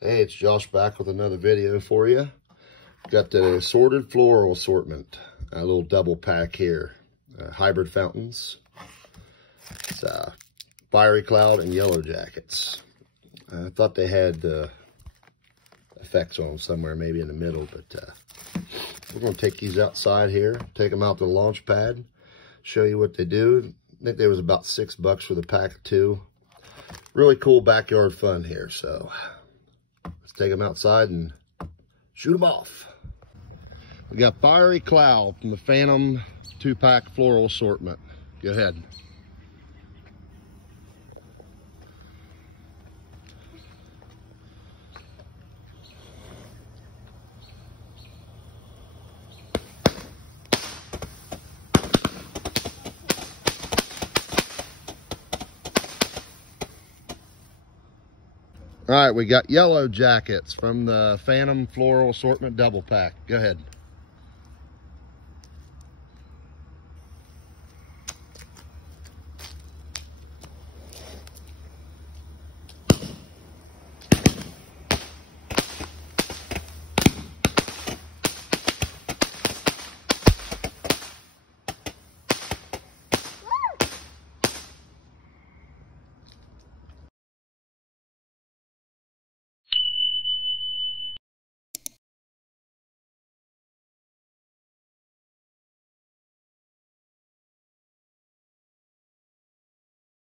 Hey, it's Josh back with another video for you. Got the assorted floral assortment, a little double pack here. Hybrid fountains. It's Fiery Cloud and Yellow Jackets. I thought they had effects on them somewhere, maybe in the middle, but we're going to take these outside here, take them out to the launch pad, show you what they do. I think there was about $6 for the pack of 2. Really cool backyard fun here, so let's take them outside and shoot them off. We got Fiery Cloud from the Phantom 2-pack floral assortment. Go ahead. All right, we got Yellow Jackets from the Phantom Floral Assortment double pack. Go ahead.